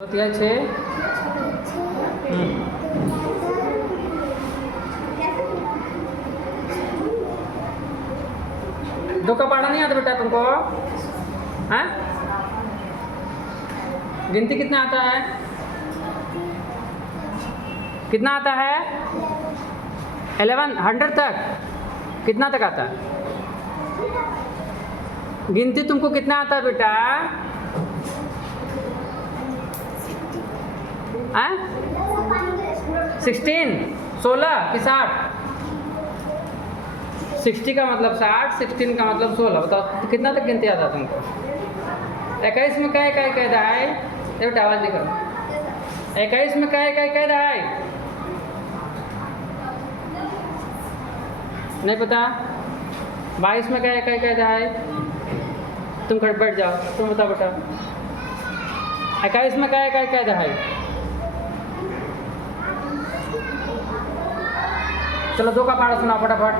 होती है 6। दो का पढ़ा नहीं आता बेटा तुमको? हैं? गिनती कितना आता है? कितना आता है? 100 तक कितना तक आता है? गिनती तुमको कितना आता है बेटा? हैं? 16 कि 60? 60 का मतलब 60, 16 का मतलब 16। बताओ तो कितना तक गिनती आता तुमको? 21 में क्या इकाई कैदा है? ये बेटा आवाज़ नहीं करो। 21 में क्या इकाई कैदा है? नहीं पता? 22 में क्या इकाई कैदा है? तुम खड़े बैठ जाओ, तुम बताओ बेटा। 21 में क्या इकाई कैदा है? चलो दो का पहाड़ा सुना फटाफट।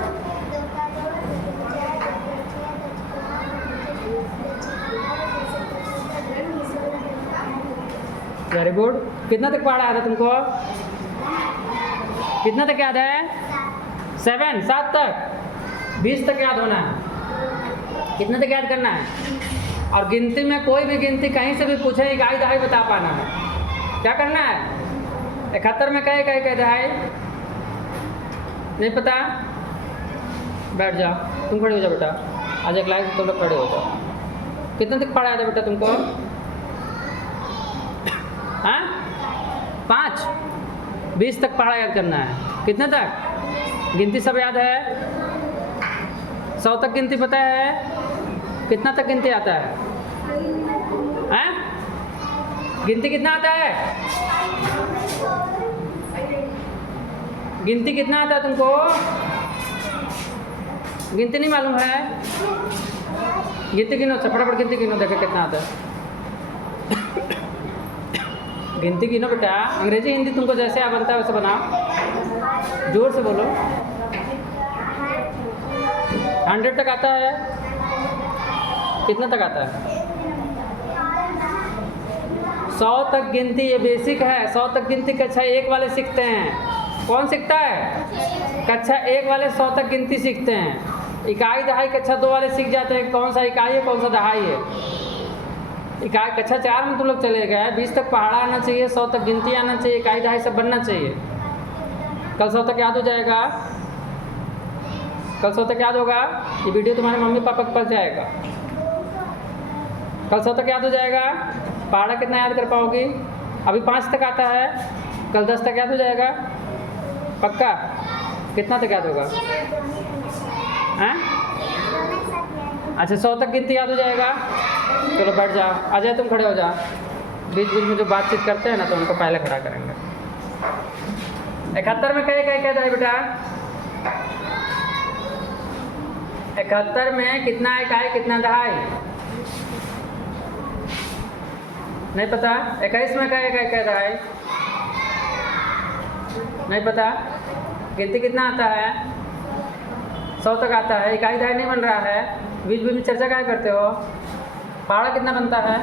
Very good. कितना तक पढ़ा है तुमको? कितना तक याद है? 7 तक। 20 तक याद होना है। कितना तक याद करना है? और गिनती में कोई भी गिनती कहीं से भी पूछे इकाई दहाई बता पाना है। क्या करना है? 71 में क्या इकाई कैदा है? नहीं पता? बैठ जाओ, तुम खड़े हो जाओ बेटा। आज एक लाइन से तुम लोग खड़े हो जाओ। कितना तक पढ़ाया था बेटा तुमको? हाँ 5। 20 तक पढ़ा याद करना है। कितने तक? गिनती सब याद है? 100 तक गिनती पता है? कितना तक गिनती आता है? हैं? गिनती कितना आता है? गिनती कितना आता है तुमको? गिनती नहीं मालूम है? गिनती गिनो, फटाफट गिनती गिनो, देखो कितना आता है। गिनती गिनो बेटा। अंग्रेजी हिंदी तुमको जैसे आप बनता है वैसे बनाओ। जोर से बोलो। 100 तक आता है? कितना तक आता है? 100 तक गिनती ये बेसिक है। 100 तक गिनती कक्षा 1 वाले सीखते हैं। कौन सीखता है? कक्षा 1 वाले 100 तक गिनती सीखते हैं। इकाई दहाई कक्षा 2 वाले सीख जाते हैं कौन सा इकाई है कौन सा दहाई है। इकाई कक्षा 4 में तुम लोग चले गए। 20 तक पहाड़ा आना चाहिए, 100 तक गिनती आना चाहिए, इकाई दहाई सब बनना चाहिए। कल 100 तक याद हो जाएगा। कल 100 तक याद होगा। ये वीडियो तुम्हारे मम्मी पापा के पास जाएगा। कल 100 तक याद हो जाएगा। पहाड़ा कितना याद कर पाओगी? अभी 5 तक आता है, कल 10 तक याद हो जाएगा। पक्का? कितना तक याद होगा? हैं? अच्छा 100 तक गिनती याद हो जाएगा। चलो बैठ जाओ। अजय तुम खड़े हो जाओ। बीच बीच में जो बातचीत करते हैं ना तो उनको पहले खड़ा करेंगे। 71 में क्या कहता है बेटा? 71 में कितना इकाई कितना दहाई? नहीं पता? 21 में क्या इकाई कहता है? नहीं पता? गिनती कितना आता है? 100 तक आता है। इकाई दहाई नहीं बन रहा है। बीच बीच में चर्चा क्या करते हो? पहाड़ा कितना बनता है?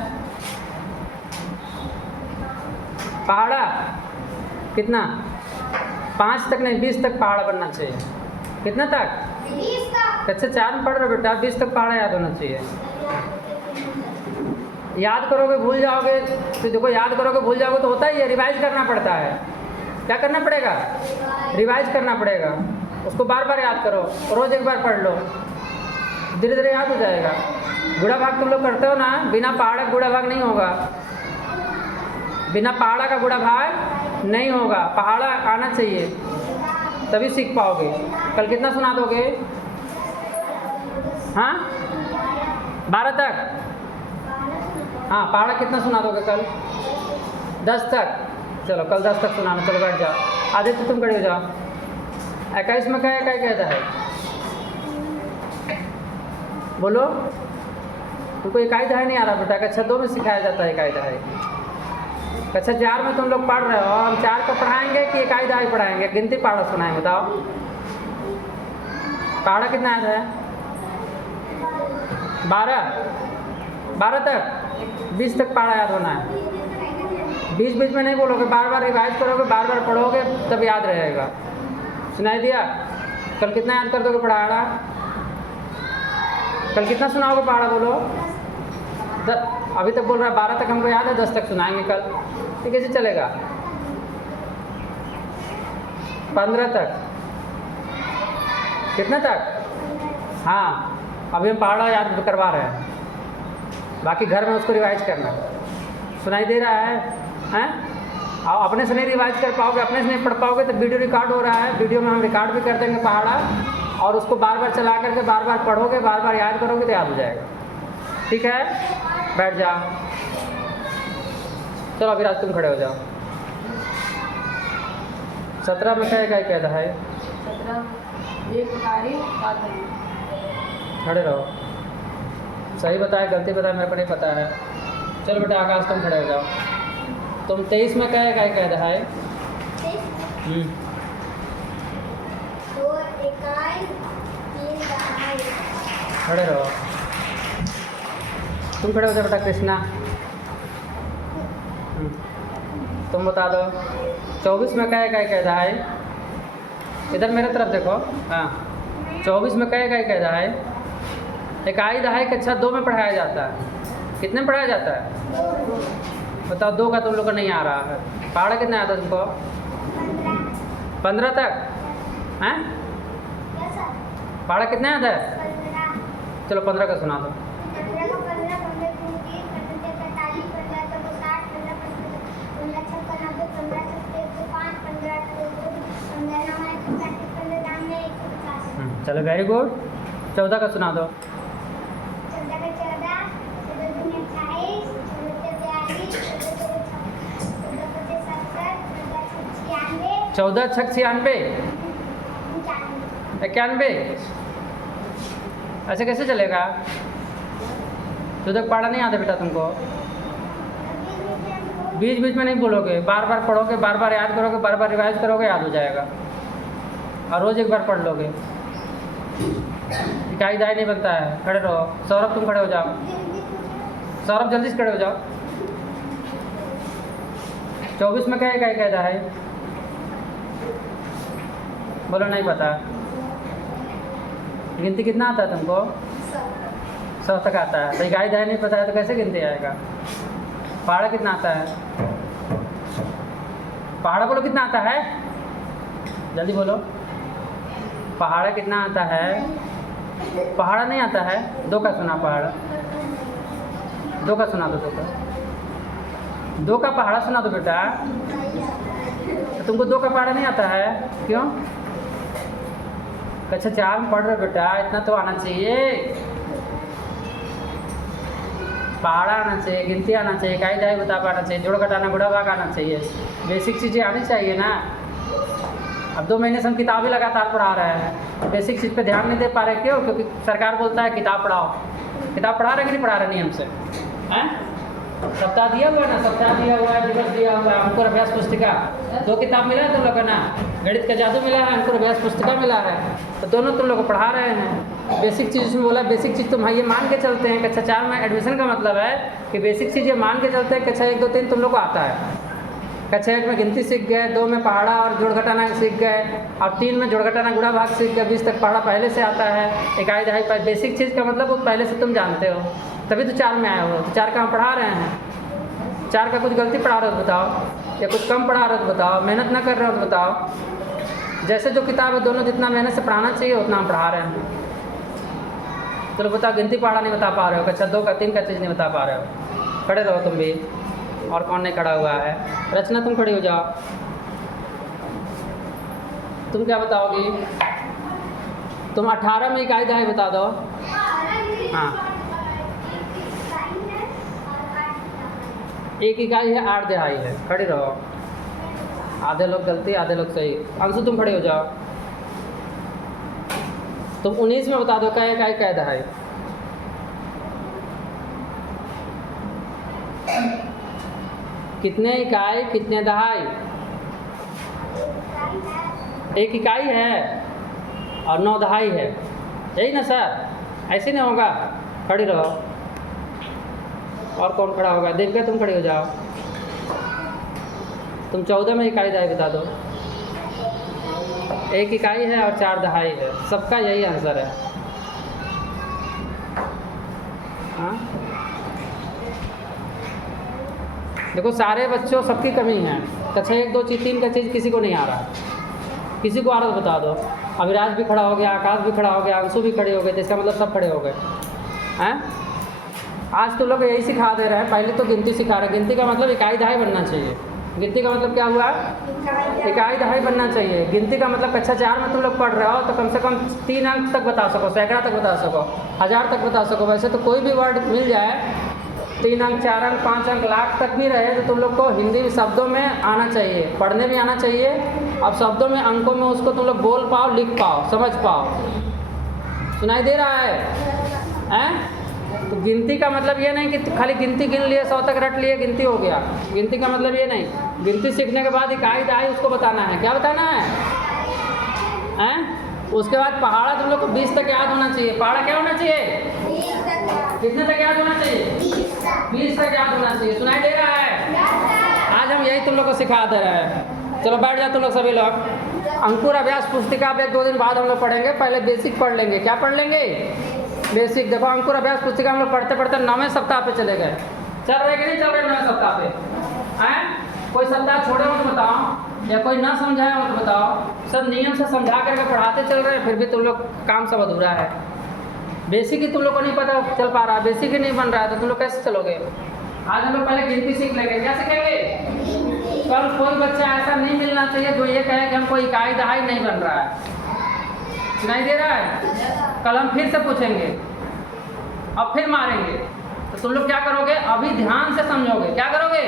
पहाड़ा कितना? 5 तक नहीं 20 तक पहाड़ा बनना चाहिए। कितना तक? 20 तक। कक्षा 4 में पढ़ रहे हो बेटा। 20 तक पहाड़ा याद होना चाहिए। याद करोगे भूल जाओगे तो देखो, याद करोगे भूल जाओगे तो होता ही है। रिवाइज करना पड़ता है। क्या करना पड़ेगा? रिवाइज करना पड़ेगा। उसको बार बार याद करो, रोज़ एक बार पढ़ लो, धीरे धीरे याद हो जाएगा। गुणा भाग तुम लोग करते हो ना? बिना पहाड़ा का गुणा भाग नहीं होगा। बिना पहाड़ा का गुणा भाग नहीं होगा। पहाड़ा आना चाहिए तभी सीख पाओगे। कल कितना सुना दोगे? हाँ 12 तक। हाँ पहाड़ा कितना सुना दोगे कल? 10 तक। चलो कल 10 तक सुनाना। चलो बैठ जाओ। आदित्य तुम खड़े हो जाओ। 21 में क्या इकाई कहता है? बोलो। तुमको इकाई दहाई नहीं आ रहा बेटा। कक्षा 2 में सिखाया जाता है इकाई दहाई। कक्षा 4 में तुम लोग पढ़ रहे हो। हम 4 को पढ़ाएंगे कि इकाई दहाई पढ़ाएंगे? गिनती पहाड़ा सुनाएं बताओ। पहाड़ा कितना याद है? 12 तक। 20 तक पहाड़ा याद होना है। बीच बीच में नहीं बोलोगे, बार बार रिवाइज करोगे, बार बार पढ़ोगे तब याद रहेगा। सुनाई दिया? कल कितना याद कर दोगे पढ़ाड़ा? कल कितना सुनाओगे पढ़ाड़ा बोलो? अभी तक बोल रहा है 12 तक हमको याद है, 10 तक सुनाएंगे कल। तो कैसे चलेगा? 15 तक? कितने तक? हाँ, अभी हम पहाड़ा याद करवा रहे हैं, बाकी घर में उसको रिवाइज करना। सुनाई दे रहा है? हैं? और अपने से नहीं रिवाइज कर पाओगे, अपने से नहीं पढ़ पाओगे तो वीडियो रिकॉर्ड हो रहा है, वीडियो में हम रिकॉर्ड भी कर देंगे पहाड़ा, और उसको बार बार चला करके बार बार पढ़ोगे, बार बार याद करोगे तो याद हो जाएगा। ठीक है, बैठ जाओ। चलो अभी राज तुम खड़े हो जाओ। 17 में क्या कहता है? 17 एक कारी बात नहीं। खड़े रहो, सही बताए गलती बताए मेरे को नहीं पता है। चलो बेटा आकाश तुम खड़े हो जाओ। तुम 23 में क्या कहता है? 2 इकाई 3 दहाई। खड़े रहो, तुम खड़े हो जाओ बेटा। कृष्णा तुम बता दो 24 में क्या कहता है? इधर मेरे तरफ देखो। हाँ, 24 में क्या कहता है? इकाई दहाई कक्षा 2 में पढ़ाया जाता है। कितने में पढ़ाया जाता है? बताओ। 2 का तुम लोग को नहीं आ रहा है। पहाड़ा कितना आता तुमको? 15 तक? हैं? पहाड़ा कितना आता है? चलो 15 का सुना दो। चलो वेरी गुड। 14 का सुना दो। 14 छक 96 91। ऐसे कैसे चलेगा? तो तक पढ़ा नहीं आता बेटा तुमको। बीच बीच में नहीं बोलोगे, बार बार पढ़ोगे, बार बार याद करोगे, बार बार रिवाइज करोगे, याद हो जाएगा। और रोज़ एक बार पढ़ लोगे। इकाई दाई नहीं बनता है। खड़े रहो। सौरभ तुम खड़े हो जाओ। सौरभ जल्दी से खड़े हो जाओ। 24 में क्या इकाई कहता है? बोलो नहीं पता। गिनती कितना आता है तुमको? 100 तक आता है। तो इकाई दाई नहीं पता है तो कैसे गिनती आएगा? पहाड़ा कितना आता है? पहाड़ा बोलो कितना आता है? जल्दी बोलो। पहाड़ा कितना आता है? पहाड़ा नहीं आता है। 2 का सुना पहाड़ा। 2 का सुना दो। 2 का 2 का पहाड़ा सुना दो बेटा। तो तुमको 2 का पहाड़ा नहीं आता है? क्यों? कक्षा 4 में पढ़ रहे हो बेटा, इतना तो आना चाहिए। पहाड़ा आना चाहिए, गिनती आना चाहिए, इकाई दहाई बता पाना चाहिए, जोड़ घटाना गुणा भाग आना चाहिए। बेसिक चीज़ें आनी चाहिए ना। अब 2 महीने से हम किताबें लगातार पढ़ा रहे हैं, बेसिक चीज़ पे ध्यान नहीं दे पा रहे। क्यों? क्योंकि सरकार बोलता है किताब पढ़ाओ। किताब पढ़ा रहे कि नहीं पढ़ा रहे नियम से? हैं? सप्ताह दिया हुआ है ना, सप्ताह दिया हुआ है, दिवस दिया हुआ है, अंकुर अभ्यास पुस्तिका 2 किताब मिला है तुम लोग को ना। गणित का जादू मिला है, अंकुर अभ्यास पुस्तिका मिला है, तो दोनों तुम लोग को पढ़ा रहे हैं। बेसिक चीज़ में बोला, बेसिक चीज़ तुम ये मान के चलते हैं। कक्षा 4 में एडमिशन का मतलब है कि बेसिक चीज़ें मान के चलते हैं। कक्षा 1 2 3 तुम लोग को आता है। कक्षा 1 में गिनती सीख गए, 2 में पहाड़ा और जोड़ घटाना सीख गए, और 3 में जोड़ घटाना गुणा भाग सीख गए। 20 तक पहाड़ा पहले से आता है। इकाई दहाई बेसिक चीज़ का मतलब वो पहले से तुम जानते हो, तभी तो 4 में आए हो। तो 4 का हम पढ़ा रहे हैं। 4 का कुछ गलती पढ़ा रहे हो तो बताओ, या कुछ कम पढ़ा रहे हो तो बताओ, मेहनत ना कर रहे हो तो बताओ। जैसे जो किताब है दोनों जितना मेहनत से पढ़ाना चाहिए उतना हम पढ़ा रहे हैं। चलो बताओ, गिनती पहाड़ा नहीं बता पा रहे हो, कक्षा 2 का 3 का चीज़ नहीं बता पा रहे हो। खड़े रहो तुम भी। और कौन नहीं खड़ा हुआ है? रचना तुम खड़ी हो जाओ। तुम क्या बताओगी? तुम 18 में इकाई दहाई बता दो। हाँ, 1 इकाई है, 8 दहाई है। खड़ी रहो। आधे लोग गलती, आधे लोग सही। अंशु तुम खड़े हो जाओ। तुम 19 में बता दो क्या इकाई क्या दहाई? कितने इकाई कितने दहाई? 1 इकाई है और 9 दहाई है, यही ना सर? ऐसे नहीं होगा। खड़ी रहो। और कौन खड़ा होगा? देविका तुम खड़ी हो जाओ। तुम 14 में इकाई दहाई बता दो। 1 इकाई है और 4 दहाई है, सबका यही आंसर है। हाँ देखो सारे बच्चों सबकी कमी है। कक्षा 1 2 3 का चीज़ किसी को नहीं आ रहा, किसी को आ रहा तो बता दो। अभिराज भी खड़ा हो गया, आकाश भी खड़ा हो गया, अंशु भी खड़े हो गए, तो इसका मतलब सब खड़े हो गए हैं। आज तो लोग यही सिखा दे रहे हैं, पहले तो गिनती सिखा रहे हैं। गिनती का मतलब इकाई दहाई बनना चाहिए। गिनती का मतलब क्या हुआ? इकाई दहाई बनना चाहिए। गिनती का मतलब कक्षा 4 में तुम लोग पढ़ रहे हो तो कम से कम 3 अंक तक बता सको, सैकड़ा तक बता सको, 1000 तक बता सको। वैसे तो कोई भी वर्ड मिल जाए, 3 अंक 4 अंक 5 अंक लाख तक भी रहे, तो तुम लोग को हिंदी शब्दों में आना चाहिए, पढ़ने भी आना चाहिए। अब शब्दों में अंकों में उसको तुम लोग बोल पाओ, लिख पाओ, समझ पाओ। सुनाई दे रहा है? तो गिनती का मतलब ये नहीं कि खाली गिनती गिन लिए, 100 तक रट लिए, गिनती हो गया। गिनती का मतलब ये नहीं। गिनती सीखने के बाद इकाई दहाई उसको बताना है। क्या बताना है? उसके बाद पहाड़ा तुम लोग को 20 तक याद होना चाहिए। पहाड़ा क्या होना चाहिए? कितने तक याद होना चाहिए? 20 तक याद होना चाहिए। सुनाई दे रहा है? आज हम यही तुम लोग को सिखा दे रहे हैं। चलो बैठ जाओ तुम लोग सभी लोग। अंकुर अभ्यास पुस्तिका अब 1-2 दिन बाद हम लोग पढ़ेंगे। पहले बेसिक पढ़ लेंगे। क्या पढ़ लेंगे? बेसिक। देखो अंकुर अभ्यास पुस्तिका हम लोग पढ़ते पढ़ते 9वें सप्ताह पे चले गए। चल रहे कि नहीं चल रहे 9वें सप्ताह पे? कोई सप्ताह छोड़े हो तो बताओ, या कोई ना समझाया हो तो बताओ। सब नियम से समझा करके पढ़ाते चल रहे हैं, फिर भी तुम लोग काम सब अधूरा है। बेसिक ही तुम लोग को नहीं पता चल पा रहा है, बेसिक ही नहीं बन रहा है, तो तुम लोग कैसे चलोगे? आज हम लोग पहले गिनती सीख लेंगे। क्या सीखेंगे? कल कोई बच्चा ऐसा नहीं मिलना चाहिए जो ये कहे कि हमको इकाई दहाई नहीं बन रहा है। सुनाई दे रहा है? कल हम फिर से पूछेंगे, अब फिर मारेंगे। तो तुम लोग क्या करोगे? अभी ध्यान से समझोगे। क्या करोगे?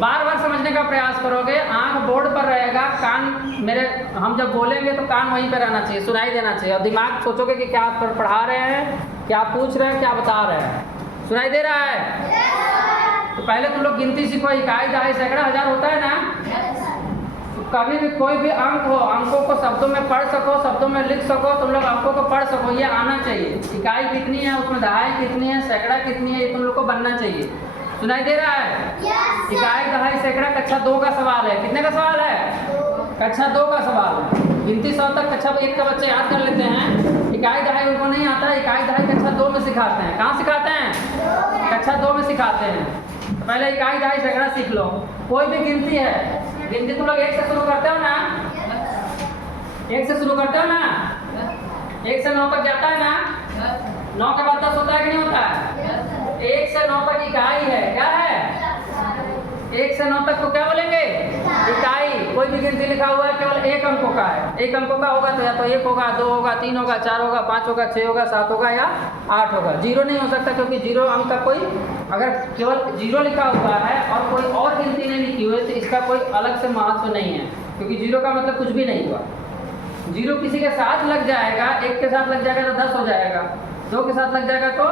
बार बार समझने का प्रयास करोगे। आंख बोर्ड पर रहेगा, कान मेरे, हम जब बोलेंगे तो कान वहीं पर रहना चाहिए, सुनाई देना चाहिए। और दिमाग सोचोगे कि क्या आप पढ़ा रहे हैं, क्या पूछ रहे हैं, क्या बता रहे हैं। सुनाई दे रहा है? तो पहले तुम लोग गिनती सीखो। इकाई दहाई सैकड़ा हजार होता है ना। कभी भी कोई भी अंक हो, अंकों को शब्दों में पढ़ सको, शब्दों में लिख सको, तुम लोग अंकों को पढ़ सको, ये आना चाहिए। इकाई कितनी है, उसमें दहाई कितनी है, सैकड़ा कितनी है, ये तुम लोग को बनना चाहिए। सुनाई दे रहा है? इकाई दहाई सैकड़ा कक्षा 2 का सवाल है। कितने का सवाल है? कक्षा 2 का सवाल है। गिनती 100 तक कक्षा 1 का बच्चे याद कर लेते हैं। इकाई दहाई उनको नहीं आता है। इकाई दहाई कक्षा 2 में सिखाते हैं। कहाँ सिखाते हैं? कक्षा 2 में सिखाते हैं। तो पहले इकाई दहाई सैकड़ा सीख लो। कोई भी गिनती है, गिनती तुम लोग 1 से शुरू करते हो ना? 1 से शुरू करते हो ना? 1 से 9 तक जाता है ना? 9 के बाद 10 होता है कि नहीं होता है? 1 से 9 तक इकाई है। क्या है? 1 से 9 तक को क्या बोलेंगे? इकाई। कोई भी गिनती लिखा हुआ है केवल 1 अंकों का है। 1 अंकों का होगा तो या तो 1 होगा, 2 होगा, 3 होगा, 4 होगा, 5 होगा, 6 होगा, 7 होगा या 8 होगा। 0 नहीं हो सकता, क्योंकि 0 अंक का कोई, अगर केवल 0 लिखा हुआ है और कोई और गिनती नहीं लिखी हुई है तो इसका कोई अलग से महत्व नहीं है, क्योंकि 0 का मतलब कुछ भी नहीं हुआ। 0 किसी के साथ लग जाएगा, 1 के साथ लग जाएगा तो 10 हो जाएगा, 2 के साथ लग जाएगा तो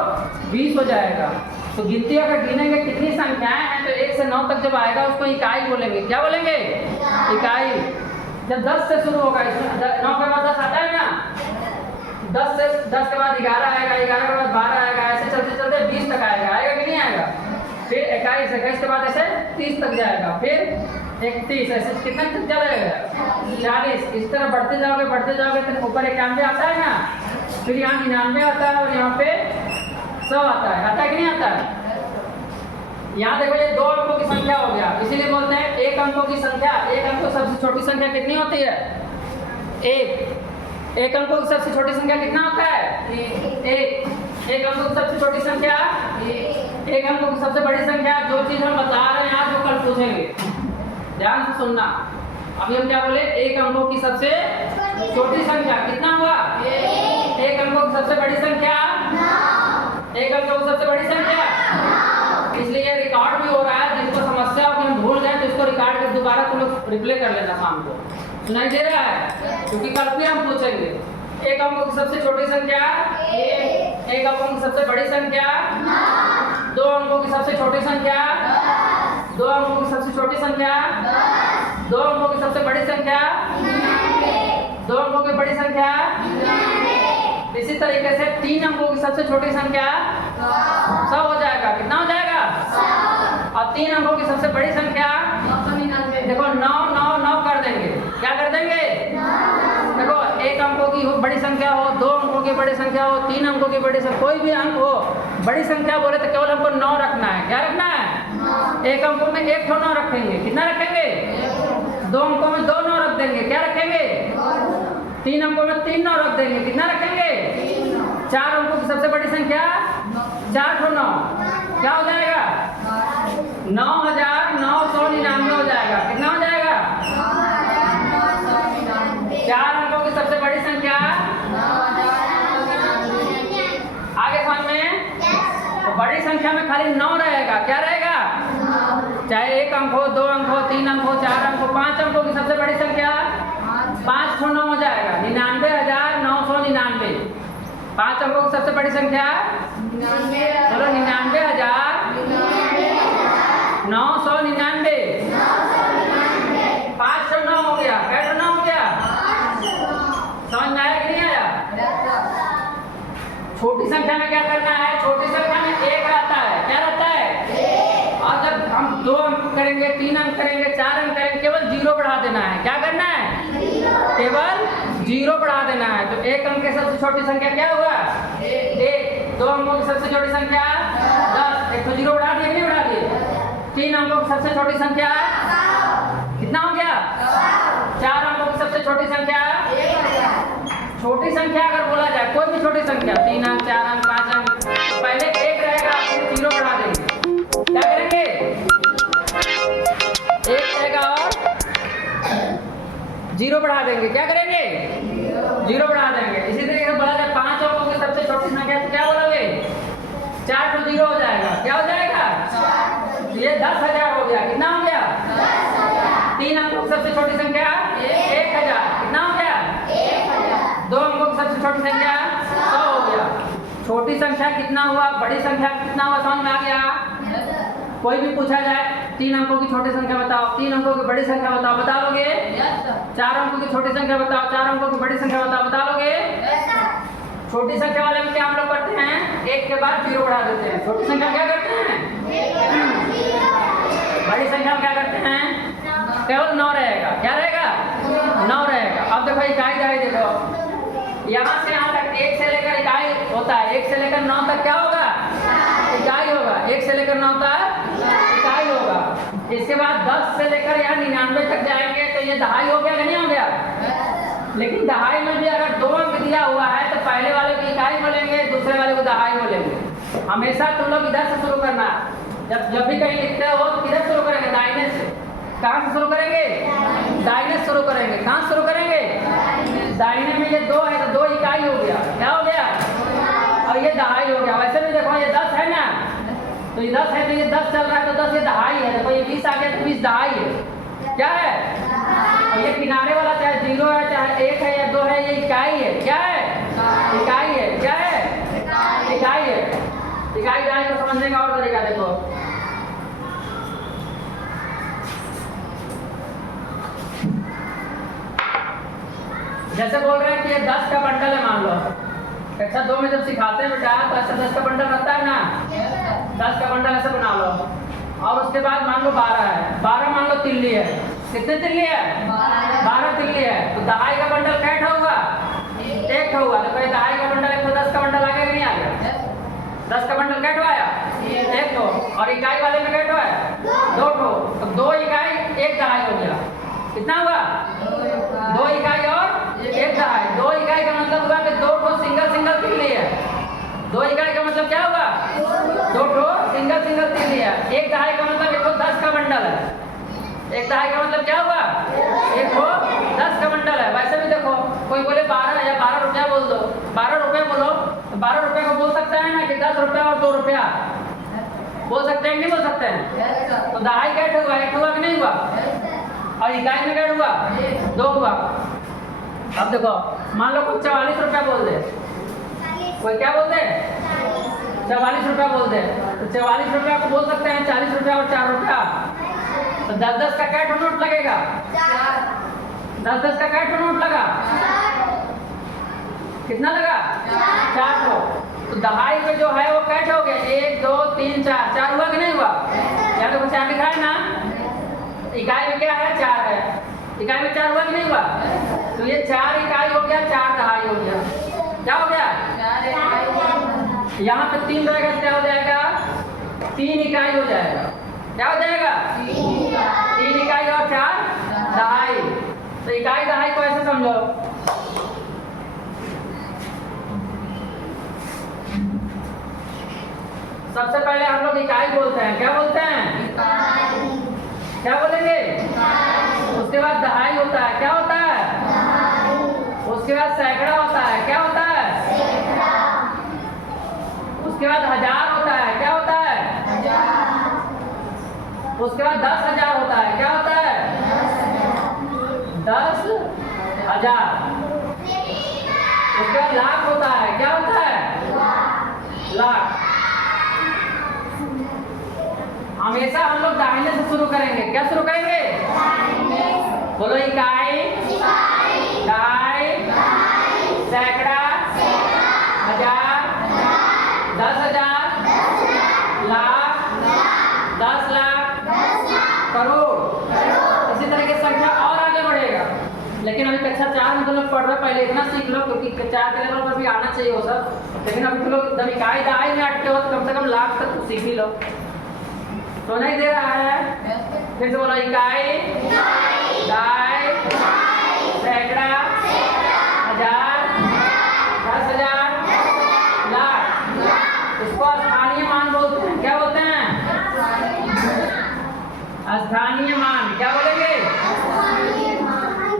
20 हो जाएगा। तो गिनती अगर गिनेंगे कितनी संख्याएं हैं तो 1 से 9 तक जब आएगा उसको इकाई बोलेंगे। क्या बोलेंगे? इकाई। जब 10 से शुरू होगा, इसमें 9 के बाद 10 आता है ना, 10 के बाद 11 आएगा, 11 के बाद 12 आएगा, ऐसे चलते चलते 20 तक आएगा। आएगा कि नहीं आएगा? फिर 21, 21 के बाद ऐसे 30 तक जाएगा, फिर 31, ऐसे कितने तक चलेगा? 40। इस तरह बढ़ते जाओगे फिर ऊपर 91 आता है ना, फिर यहाँ 99 आता है और यहाँ पे 100 आता है कि नहीं आता है? यहाँ देखो ये 2 अंकों की संख्या हो गया, इसीलिए बोलते हैं 1 अंकों की संख्या। 1 अंक की सबसे छोटी संख्या कितनी होती है? 1। 1 अंकों की सबसे छोटी संख्या कितना होता है? 1। 1 अंकों की सबसे छोटी संख्या 1 अंकों की सबसे बड़ी संख्या। जो चीज हम बता रहे हैं आज वो कल पूछेंगे, ध्यान से सुनना। अभी हम क्या बोले? 1 अंकों की सबसे छोटी संख्या कितना हुआ? 1 अंकों की सबसे बड़ी संख्या 1 अंकों की सबसे बड़ी संख्या। इसलिए रिकॉर्ड भी हो रहा है, जिसको समस्या हो कि हम भूल गए तो इसको रिकॉर्ड कर दोबारा तुम लोग रिप्ले कर लेना शाम को। सुनाई दे रहा है? क्योंकि कल फिर हम पूछेंगे 1 अंकों की सबसे छोटी संख्या 1 अंकों की सबसे बड़ी संख्या 2 अंकों की सबसे छोटी संख्या 2 अंकों की सबसे छोटी संख्या 2 अंकों की सबसे बड़ी संख्या 2 अंकों की बड़ी संख्या। इसी तरीके से 3 अंकों की सबसे छोटी संख्या 100 हो जाएगा। कितना हो जाएगा? और 3 अंकों की सबसे बड़ी संख्या 999 देखो 9 9 9 कर देंगे। क्या कर देंगे? देखो 1 अंकों की बड़ी संख्या हो, 2 अंकों की बड़ी संख्या हो, 3 अंकों की बड़ी संख्या, कोई भी अंक हो बड़ी संख्या बोले तो केवल हमको 9 रखना है। क्या रखना है? 1 अंकों में 1 9 रखेंगे। कितना रखेंगे? 2 अंकों में 2 9 रख देंगे। क्या रखेंगे? 3 अंकों में 3 9 रख देंगे। कितना रखेंगे? 4 अंकों की सबसे बड़ी संख्या 4 9 क्या हो जाएगा? 9,999 हो जाएगा। कितना हो जाएगा? 4 अंकों की सबसे बड़ी संख्या आगे समझ में। तो बड़ी संख्या में खाली 9 रहेगा। क्या रहेगा? चाहे 1 अंक हो, 2 अंक हो, 3 अंक हो, 4 अंक हो, 5 अंकों की सबसे बड़ी संख्या 5 9 हो जाएगा। 99,999। 5 अंकों की सबसे बड़ी संख्या चलो 99,999। 5 9 हो गया। क्या 9 हो गया? समझ में आया कि नहीं आया? छोटी संख्या में क्या करना है? छोटी संख्या में 1 रहता है। क्या रहता है? और जब हम 2 अंक करेंगे, 3 अंक करेंगे, 4 अंक करेंगे, केवल 0 बढ़ा देना है। क्या करना है? केवल 0 बढ़ा देना है। तो 1 अंक की सबसे छोटी संख्या क्या हुआ? 1। 2 अंकों की सबसे छोटी संख्या 10। एक तो 0 बढ़ा दिए कि नहीं बढ़ा दिए? 3 अंकों की सबसे छोटी संख्या कितना हो गया? 4 अंकों की सबसे छोटी संख्या छोटी संख्या अगर बोला जाए कोई भी छोटी संख्या 3 अंक, 4 अंक, 5 अंक, तो पहले 1 रहेगा, फिर 0 बढ़ा देंगे। क्या करेंगे? 1 रहेगा और 0 बढ़ा देंगे। क्या करेंगे? 0 बढ़ा देंगे। इसी तरीके से बोला जाए 5 अंकों की सबसे छोटी संख्या तो क्या बोलोगे? 4 तो 0 हो जाएगा। क्या हो जाएगा? तो ये 10,000 हो गया। कितना हो गया? 3 अंकों की सबसे छोटी संख्या 1,000। कितना हो गया? 2 अंकों की सबसे छोटी संख्या 100 हो गया। छोटी संख्या कितना हुआ, बड़ी संख्या कितना हुआ, समझ में आ गया? कोई भी पूछा जाए 3 अंकों की छोटी संख्या बताओ, 3 अंकों की बड़ी संख्या बताओ, बता लोगे? 4 अंकों की छोटी संख्या बताओ, 4 अंकों की बड़ी संख्या बताओ, बता लोगे? छोटी संख्या वाले में क्या हम लोग करते हैं? 1 के बाद 0 बढ़ा देते हैं। छोटी संख्या क्या करते हैं? बड़ी संख्या में क्या करते हैं? केवल 9 रहेगा। क्या रहेगा? 9 रहेगा। अब देखो इकाई दहाई देखो, यहाँ से यहाँ तक 1 से लेकर इकाई होता है। 1 से लेकर 9 तक क्या होगा? इकाई होगा। 1 से लेकर 9 तक इकाई होगा। इसके बाद 10 से लेकर यहाँ 99 तक जाएंगे तो ये दहाई हो गया कि नहीं हो गया? लेकिन दहाई में भी अगर 2 अंक दिया हुआ है तो पहले वाले को इकाई बोलेंगे, दूसरे वाले को दहाई बोलेंगे। हमेशा तुम लोग इधर से शुरू करना। जब भी कहीं लिखते हो तो किधर शुरू करेंगे? दाहिने से। कहाँ से शुरू करेंगे? दाहिने से शुरू करेंगे। कहाँ से शुरू करेंगे? दाहिने में ये 2 है तो 2 इकाई हो गया। क्या हो गया? और ये दहाई हो गया। वैसे भी देखो ये 10 है ना, तो ये 10 है तो ये 10 चल रहा है तो 10 ये दहाई है। देखो ये 20 आ गया तो 20 दहाई है। क्या है? और ये किनारे वाला चाहे 0 है, चाहे 1 है या 2 है, ये इकाई है। क्या है? इकाई है। क्या है? इकाई है। इकाई दहाई को समझने का और तरीका देखो। जैसे बोल रहे हैं कि ये 10 का बंडल है, मान लो कक्षा 2 में जब सिखाते हैं बेटा तो ऐसा 10 का बंडल रहता है ना। 10 का बंडल ऐसे बना लो और उसके बाद मान लो 12 है। 12 मान लो तिल्ली है। कितने तिल्ली है? 12 तिल्ली है। तो दहाई का बंडल कैट होगा? 1 होगा। तो कोई दहाई का बंडल 110 का बंडल आ गया कि नहीं आ गया? 10 का बंडल कैट आया 1 हो, और इकाई वाले में कैट है 2 हो। तो 2 इकाई 1 दहाई हो गया। कितना हुआ? 2 इकाई और 1 दहाई। 2 इकाई का मतलब हुआ कि 2 ठो सिंगल सिंगल तिल्ली है। 2 इकाई का मतलब क्या हुआ? 2 ठो सिंगल सिंगल तिल्ली है। 1 दहाई का मतलब 1 10 का बंडल है। 1 दहाई का मतलब क्या हुआ? 1 ठो 10 का बंडल है। वैसे भी देखो कोई बोले 12 या 12 रुपया बोल दो, 12 रुपये बोलो तो 12 रुपये को बोल सकता है ना कि 10 रुपया और 2 रुपया बोल सकते हैं कि नहीं बोल सकते हैं? तो दहाई कैट हुआ? 1 हुआ कि नहीं हुआ? और इकाई में कैट हुआ? 2 हुआ। अब देखो मान लो कोई 44 रुपया बोल दे, कोई क्या बोल दे? 44 रुपया बोल दे। तो 44 रुपया को बोल सकते हैं 40 रुपया और 4 रुपया। तो 10-10 का कैट नोट लगेगा? 10-10 का कैट नोट लगा? कितना लगा? 4 को। तो दहाई पे जो है वो कैट हो गया 1 2 3 4 4 हुआ कि नहीं हुआ? यहाँ तो कुछ यहाँ लिखा है ना, इकाई में क्या है 4 है, इकाई में 4 हुआ कि नहीं हुआ? तो ये 4 इकाई हो गया, 4 दहाई हो गया, क्या हो गया? यहाँ पे 3 रहेगा, क्या हो जाएगा? 3 इकाई हो जाएगा, क्या हो जाएगा? 3 इकाई और 4 दहाई। तो इकाई दहाई को ऐसे समझो, सबसे पहले हम लोग इकाई बोलते हैं, क्या बोलते हैं? क्या बोलेंगे? उसके बाद दहाई होता है, क्या होता है? उसके बाद सैकड़ा होता है, क्या होता है? उसके बाद 1000 होता है, क्या होता है? उसके बाद 10,000 होता है, क्या होता है? 10,000। उसके बाद लाख होता है, क्या होता है? लाख। हमेशा हम लोग दाहिने से शुरू करेंगे, क्या शुरू करेंगे? बोलो इकाई, दहाई, सैकड़ा, 1000, 10,000, लाख, 10 लाख, करोड़। इसी तरह की संख्या और आगे बढ़ेगा। लेकिन अभी कक्षा 4 में तो लोग पढ़ रहे, पहले इतना सीख लो क्योंकि 4 के लेवल पर भी आना चाहिए वो सब। लेकिन अभी तो लोग एकदम इकाई दहाई में अटके हो, तो कम से कम लाख तक तो सीख ही लो। तो नहीं दे रहा है, फिर से बोलो इकाई, दहाई, सैकड़ा, 1000, 10,000, लाख। इसको स्थानीय मान बोलते हैं, क्या बोलते हैं? स्थानीय मान। क्या बोलेंगे?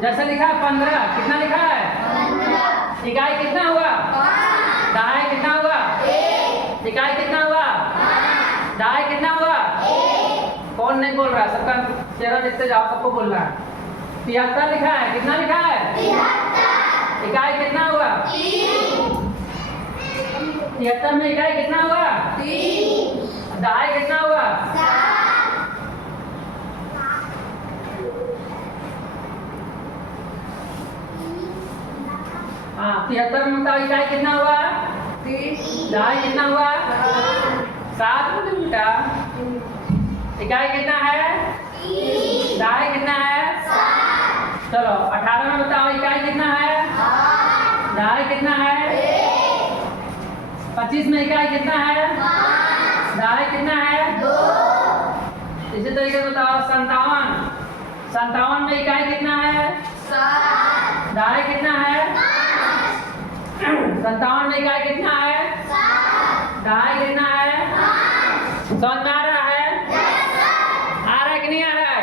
जैसे लिखा है 15, कितना लिखा है? इकाई कितना हुआ? दहाई कितना हुआ? इकाई कितना हुआ? दहाई कितना हुआ? कौन नहीं बोल रहा है? सबका चेहरा देखते जाओ, सबको बोल रहा है। 73 लिखा है, कितना लिखा है? इकाई कितना हुआ? 73 में इकाई कितना हुआ? दहाई कितना हुआ? हाँ, 73 में बताओ इकाई कितना हुआ? दहाई कितना हुआ? 7 बेटा। इकाई कितना है? दहाई कितना है? चलो 18 में बताओ इकाई कितना है? दहाई कितना है? 25 में इकाई कितना है? दहाई कितना है? इसी तरीके से बताओ 57 में इकाई कितना है? दहाई कितना है? 57 में इकाई कितना है? दहाई कितना है? समझ में आ रहा है? आ रहा है कि नहीं आ रहा है?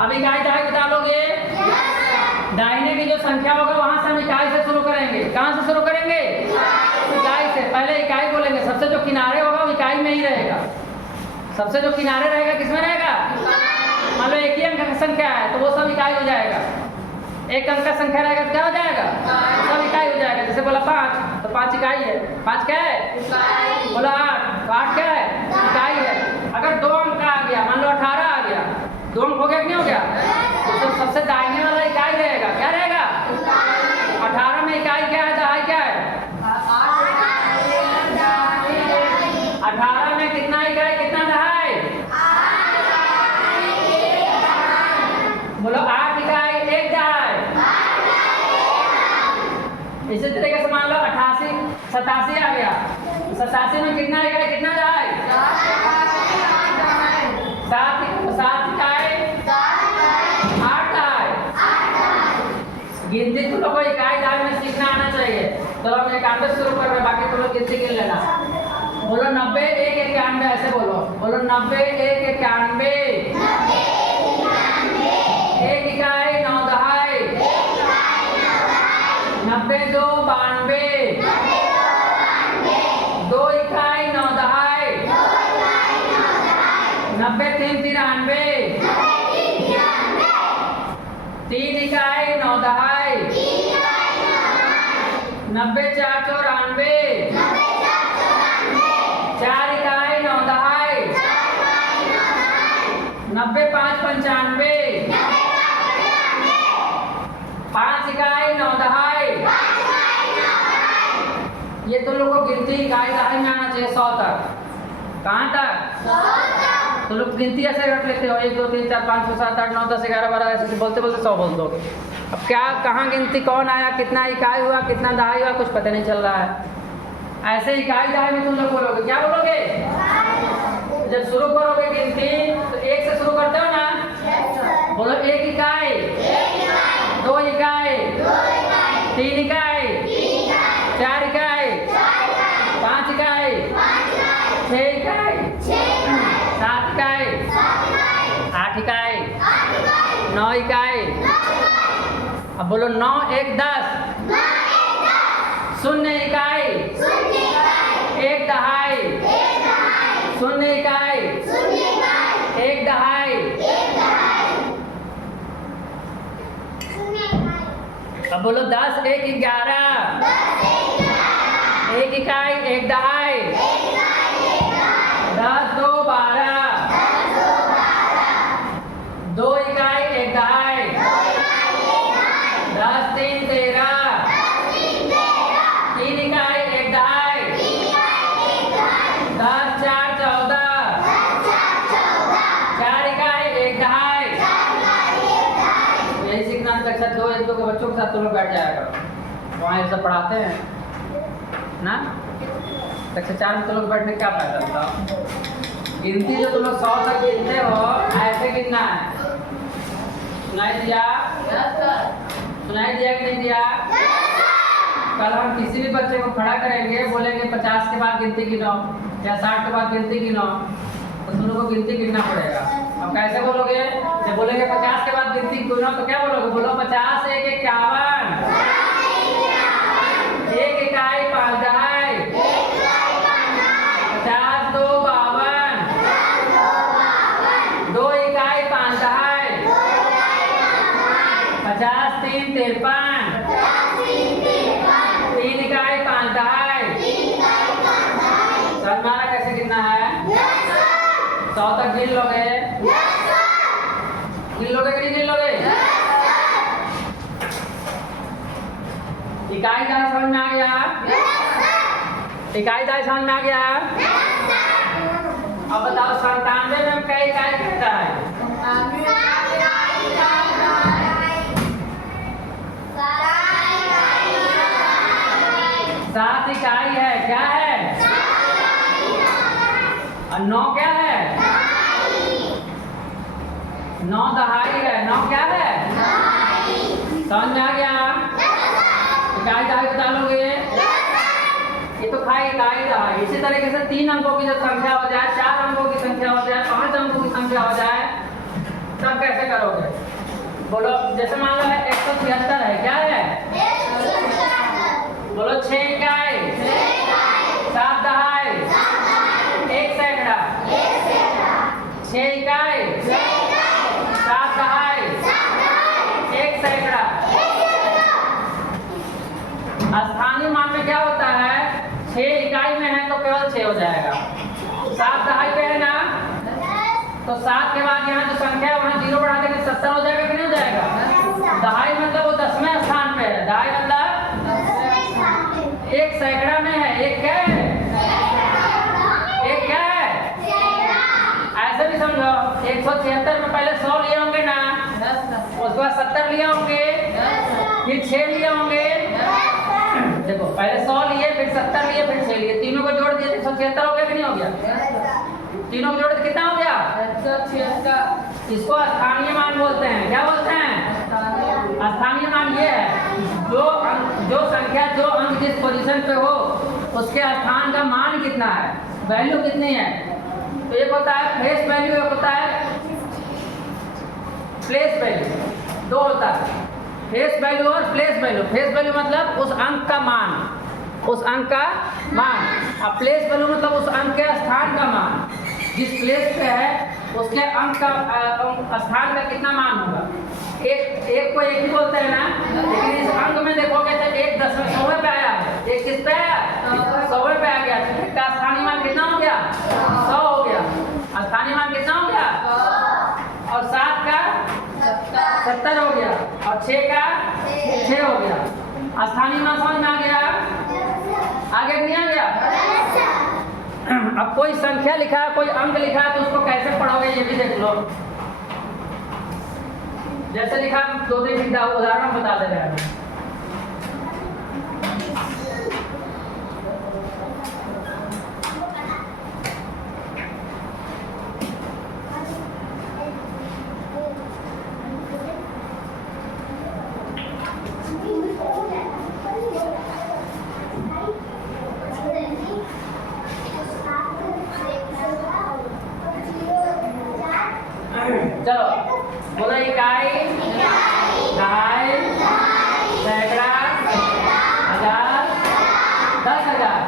अब इकाई दहाई बता लोगे? दाहिने की जो संख्या होगा वहां से हम इकाई से शुरू करेंगे। कहां से शुरू करेंगे? इकाई से। पहले इकाई बोलेंगे, सबसे जो किनारे होगा वो इकाई में ही रहेगा। सबसे जो किनारे रहेगा किसमें रहेगा? मान लो एक ही अंक की संख्या है तो वो सब इकाई हो जाएगा। एक अंक का संख्या रहेगा तो क्या हो जाएगा? सब इकाई हो जाएगा। जैसे बोला 5 तो 5 इकाई है। 5 क्या है? बोला 8 तो 8 क्या है? इकाई है। अगर 2 अंक का आ गया, मान लो 18 आ गया, 2 अंक हो गया कि नहीं हो गया? तो सबसे दाहिने वाला इकाई रहेगा, क्या रहेगा? 18 में इकाई क्या है? दहाई क्या है? 18 में कितना इकाई, कितना दहाई? बोलो 8 इकाई 1 दहाई। इसी तरीके से मान लो 87 आ गया, 87 में कितना इकाई, कितना दहाई? 7 इकाई 8 दहाई। गिनती तुम लोग को इकाई दहाई में सीखना आना चाहिए। तो हम 91 शुरू कर रहे हैं, बाकी तुम लोग गिनती गिन लेना। बोलो 90 1 91, ऐसे बोलो। बोलो 90 1 91, 1 इकाई 9 दहाई, 90 2 92, 2 इकाई 9 दहाई, 90 3 93, 3 इकाई 9 दहाई, 90 4 94, 4 इकाई 9 दहाई, 90 5 95, 5 इकाई 9 दहाई। ये तुम लोग को गिनती इकाई दहाई में आना चाहिए 100 तक। कहाँ तक? तो लोग गिनती ऐसे रख लेते हो 1 2 3 4 5 6 7 8 9 10 11 12 ऐसे बोलते बोलते 100 बोल दोगे। अब क्या कहाँ गिनती कौन आया, कितना इकाई हुआ, कितना दहाई हुआ, कुछ पता नहीं चल रहा है। ऐसे इकाई दहाई में तुम लोग बोलोगे, क्या बोलोगे? जब शुरू करोगे गिनती तो 1 से शुरू करते हो ना, बोलो 1 इकाई, 2 इकाई, 3 इकाई, 4 इकाई, 5 इकाई, 6 इकाई, 7 इकाई, 8 इकाई, 9 इकाई। अब बोलो 9 1 10, 0 इकाई, 1 दहाई, 0 इकाई, 1 दहाई। अब बोलो 10 1 11, 1 इकाई 1 दहाई, 10 2 12, 2 इकाई 1 दहाई, 10 3 13, 3 इकाई 1 दहाई, 10 4 14, 4 इकाई 1 दहाई। यही सीखना है। कक्षा 2 1 2 के बच्चों के साथ तुम लोग बैठ जाया करो, वहाँ ये सब पढ़ाते हैं ना। कक्षा 4 में तुम लोग बैठने क्या फायदा बताओ? गिनती जो तुम लोग 100 तक गिनते हो ऐसे गिनना है। सुनाई दिया? सुनाई दिया कि नहीं दिया? कल हम किसी भी बच्चे को खड़ा करेंगे, बोलेंगे 50 के बाद गिनती गिनो या 60 के बाद गिनती गिनो, तो तुम लोग को गिनती गिनना पड़ेगा। अब कैसे बोलोगे? जब बोलेंगे 50 के बाद गिनती गिनो तो क्या बोलोगे? बोलो 50 1 51, 1 इकाई 5 दहाई, 50 2 52, 2 इकाई 5 दहाई, 50 3 53, 3 इकाई 5 दहाई। हमारा कैसे गिनना है? 100 तक गिन लोगे? गिन लोगे कि नहीं गिन लोगे? इकाई दहाई समझ में आ गया? इकाई दहाई समझ में आ गया? अब बताओ 97 में कई इकाई कहता है? 7 इकाई है। क्या है? और 9 क्या है? 9 दहाई है। 9 क्या है? समझ में आ गया? इकाई दहाई बता लोगे? ये तो खाई इकाई दहाई। इसी तरीके से 3 अंकों की जब संख्या हो जाए, 4 अंकों की संख्या हो जाए, 5 अंकों की संख्या हो जाए, तब कैसे करोगे? बोलो जैसे मान लो है 176 है। क्या है? बोलो 6 इकाई, 7 दहाई, 1 सैकड़ा, 6 इकाई, 7 दहाई, 1 सैकड़ा। स्थानीय मान में क्या होता है? 6 इकाई में है तो केवल 6 हो जाएगा। 7 दहाई पे है ना, तो 7 के बाद यहाँ जो संख्या है वहाँ 0 बढ़ा देंगे 70 हो जाएगा कि नहीं हो जाएगा? दहाई मतलब वो 10वें स्थान पे है। दहाई मतलब 1 सैकड़ा में है। 1 क्या है? 1 क्या है? ऐसे भी समझो 176 में पहले 100 लिए होंगे ना, उसके बाद 70 लिए होंगे, फिर 6 लिए होंगे। देखो पहले 100 लिए, फिर 70 लिए, फिर 6 लिए, तीनों को जोड़ दिए 176 हो गया कि नहीं हो गया? तीनों को जोड़ दिए कितना हो गया? 176। इसको स्थानीय मान बोलते हैं। क्या बोलते हैं? स्थानीय मान ये है जो संख्या जो अंक जिस पोजीशन पे हो उसके स्थान का मान कितना है, वैल्यू कितनी है। तो एक होता है फेस वैल्यू, एक होता है प्लेस वैल्यू। 2 होता है, फेस वैल्यू और प्लेस वैल्यू। फेस वैल्यू मतलब उस अंक का मान, उस अंक का मान। और प्लेस वैल्यू मतलब उस अंक के स्थान का मान, जिस प्लेस पे है उसके अंक का स्थान का कितना मान होगा। एक को एक ही बोलते हैं ना, लेकिन इस अंक में देखोगे तो 1 10वें 100वें पे आया है, 1 किस पे आया? 100वें पे आ गया। का स्थानीय मान कितना हो गया? 100 हो गया। स्थानीय मान कितना हो गया? और 7 का 70 हो गया, और 6 का 6 हो गया। स्थानीय मान समझ में आ गया? आगे नहीं आ गया? अब कोई संख्या लिखा है, कोई अंक लिखा है, तो उसको कैसे पढ़ोगे ये भी देख लो। जैसे लिखा, 2-3 उदाहरण बता दे रहे हैं। चलो बोलो, इकाई, दहाई, सैकड़ा, हजार, 10,000।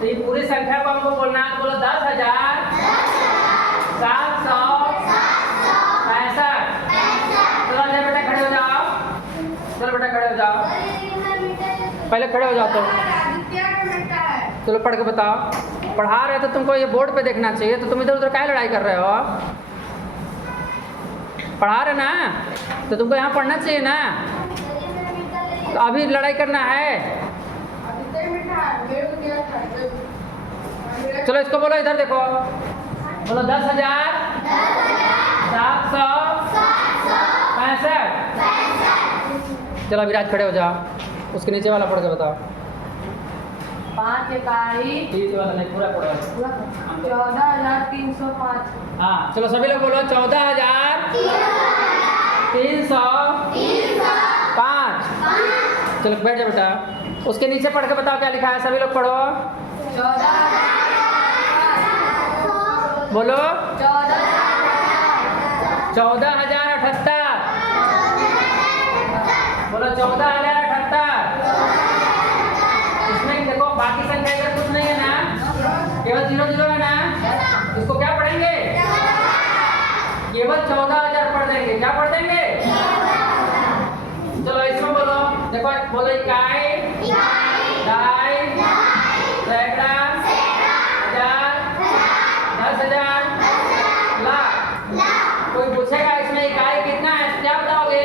तो ये पूरी संख्या को हमको बोलना है। बोलो 10,765। चलो अजय बेटा खड़े हो जाओ। चलो बेटा खड़े हो जाओ, पहले खड़े हो जाओ। तो चलो पढ़ के बताओ। पढ़ा रहे तो तुमको ये बोर्ड पे देखना चाहिए, तो तुम इधर उधर काहे लड़ाई कर रहे हो? पढ़ा रहे ना, तो तुमको यहाँ पढ़ना चाहिए ना। तो अभी लड़ाई करना है? चलो इसको बोलो, इधर देखो, बोलो 10,765। चलो अभिराज खड़े हो जाओ, उसके नीचे वाला पढ़ के बताओ। 5 इकाई, नीचे वाला नहीं, पूरा पढ़ो। 14,305। हाँ चलो सभी लोग बोलो 14,305। चलो बैठ जाओ बेटा, उसके नीचे पढ़ के बताओ क्या लिखा है। सभी लोग पढ़ो, 14,000। बोलो 14,000। 14,078। बोलो 14,078। इसमें देखो बाकी संख्या इधर कुछ नहीं है ना, केवल 0 है ना। इसको क्या पढ़ेंगे? केवल 14,000 पढ़ देंगे। क्या पढ़ देंगे? चलो इसमें बोलो, देखो बोलो, इकाई, दहाई, सैकड़ा, हजार, 10,000, लाख। कोई पूछेगा इसमें इकाई कितना है, क्या बताओगे?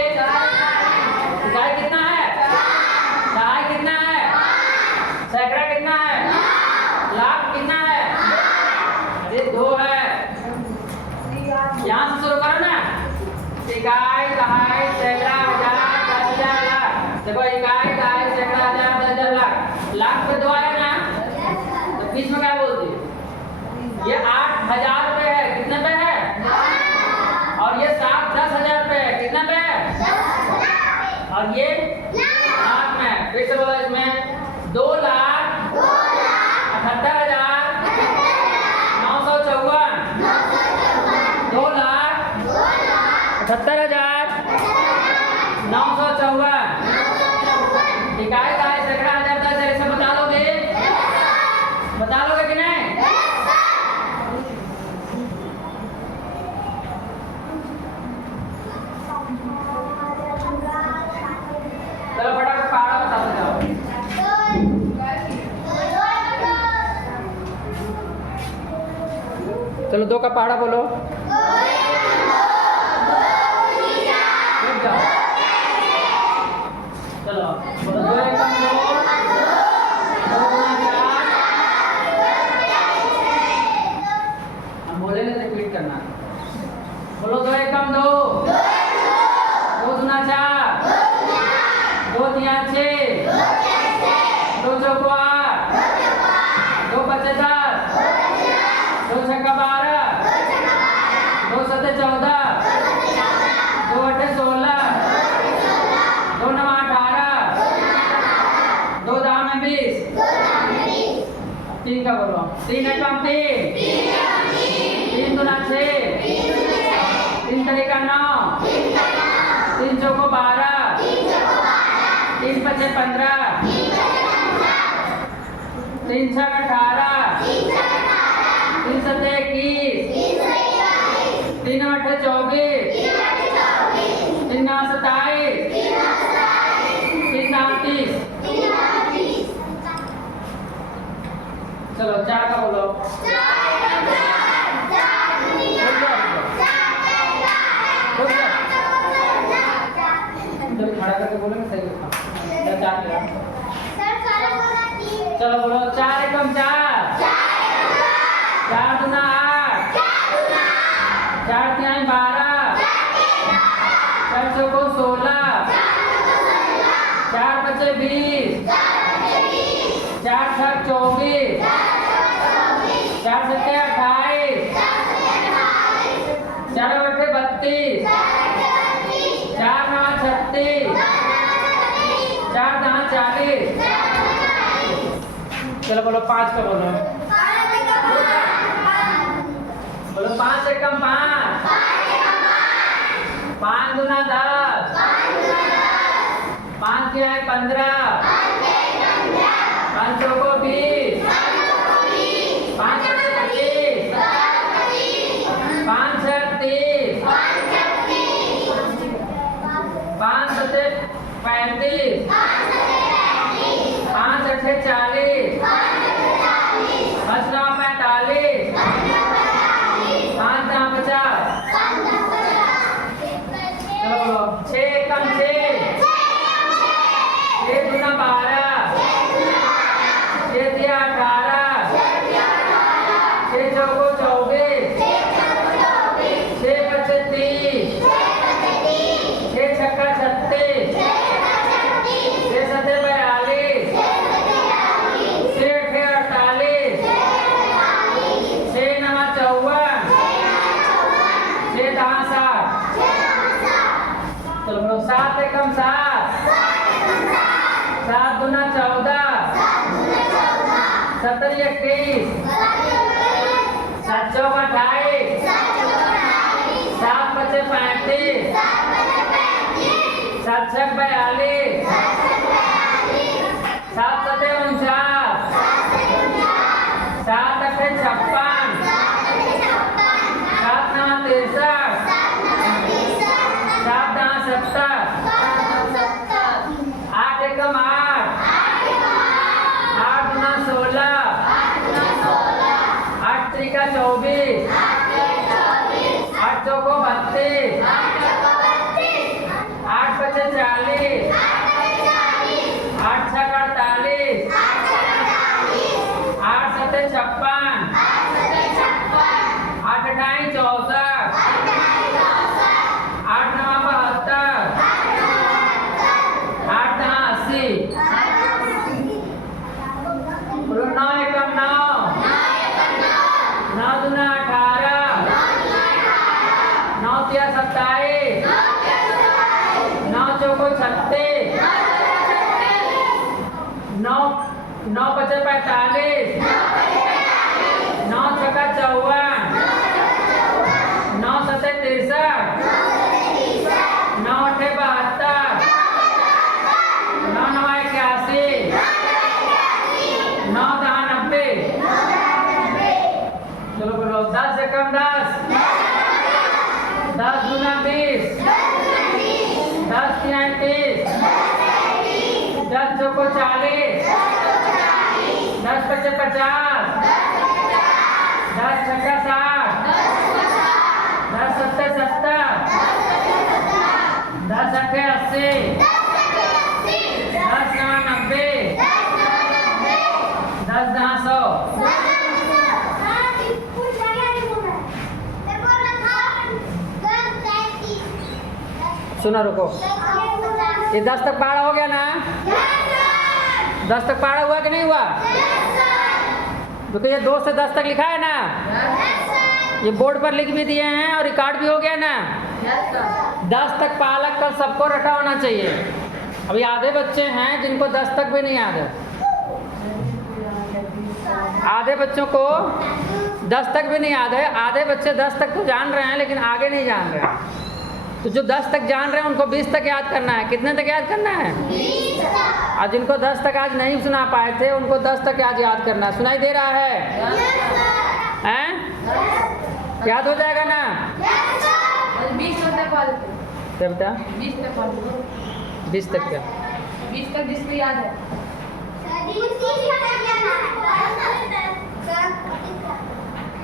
इकाई कितना है? दहाई कितना है? सैकड़ा कितना है? लाख कितना है? अरे 2 है। यहाँ से शुरू करो ना। इकाई, दहाई, सैकड़ा, हजार, 10,000, लाख। देखो इकाई, दहाई, सैकड़ा, हजार, 10,000, लाख। लाख पे 2 आया ना, तो बीच में क्या बोलती? ये 8,000 पे है। कितने पे है? और ये 10,000 पे है। कितने पे है? और ये लाख में। फिर से बोलो, इसमें 2,78,954। 2,78,954। इकाई, दहाई, सैकड़ा, हजार, 10,000 इसे बता लोगे? बता लोगे कि नहीं? चलो फटाफट पहाड़ा बताते जाओ। चलो 2 का पहाड़ा बोलो। रुक जाओ। चलो बोलो 2 एकम 2, 2 गुना 4। हम बोलेंगे तो रिपीट करना। बोलो 2 एकम 2, 2 गुना 4, 2 तिया 6, 2 चौको 8, 2 पचे 10, 2 छक्का 12, 2 सत्ते 14, 2 अठे 16, 2 नवा 18, 2 दाम में 20। 3 का बोलो, 3 एकम 3, 3 दुना 6, 3 तरीका 9, 3 चौको 12, 3 पचे 15, 3 छक 18, 3 सत्ते 21, 3 अठे 24, 3 नौ 27, 3 दाम 30। चलो 4 का बोलो। खड़ा करके बोलेंगे सही होगा। चलो बोलो 4 एकम 4, चार चौको 16, 4 बचे 20, 4 छक 24, 4 सत्ते 28, 4 अठे 32, 4 नवा 36, 4 दहा 40। चलो बोलो 5 का बोलो। बोलो 5 एकम 5, 5 दूना 10, 5 क्या है 15, 5 चौको 20, 5 छक्के 25, 5 छक 30, 5 सत्ते 35, 5 अठे 40, 5 नवा 45, 5 दहा 50। चलो बोलो 6 एकम 6, 6 दूना 12, 6 तिया 18, 6 चौको 24, 6 पचे 30, 6 छक्का 36, 6 सत्ते 42, 6 अठे 48, 6 नवा 54, 6 दहा 60। चलो बोलो 7 एकम 7, 7 दूना 14, 7 21, 7 चौक 28, 7 पचे 35, 7 छक 42, 7 सत्ते 49, 7 अठे 56, 7 नवा 63, 7 दहा 70, 8 एकम 8, 8 दूना 16, 8 त्रिका 24, 8 चौको 32, 8 पचे 40, 8 छक 48, 8 सत्ते 56, 8 अठाई 64, 8 नवा 72, 8 दहा 80। बोलो 9 एकम 9, 9 दूना 18, 9 तिया 27, 9 चौको 36, 9 पचे 45, 9 छक्का 54, 9 सत्ते 63, 9 अठे 72, 9 नवा 81, 9 दहा 90। चलो बोलो 10 एकम 10, 10 दूना 20, 10 तिया 30, 10 चौको 40, 10 पचे 50, 10 छक्का 60, 10 सत्ते 70, 10 अठे 80, 10 नवा 90, 10 दहा 100। सुनो रुको, ये 10 तक पढ़ा हो गया ना? 10 तक पढ़ा हुआ कि नहीं हुआ? तो ये 2 से 10 तक लिखा है ना? ये बोर्ड पर लिख भी दिए हैं और रिकॉर्ड भी हो गया ना? 10 तक पालक का सबको रटा होना चाहिए। अभी आधे बच्चे हैं जिनको 10 तक भी नहीं याद है। आधे बच्चों को 10 तक भी नहीं याद है। आधे बच्चे 10 तक तो जान रहे हैं लेकिन आगे नहीं जान रहे हैं। तो जो 10 तक जान रहे हैं उनको 20 तक याद करना है। कितने तक याद करना है? 20 तक। और जिनको 10 तक आज नहीं सुना पाए थे उनको 10 तक आज याद करना है। सुनाई दे रहा है? हैं? याद हो जाएगा ना? 20 तक वाले क्या बता? 20 तक वाले 20 तक क्या? 20 तक जिसको याद है।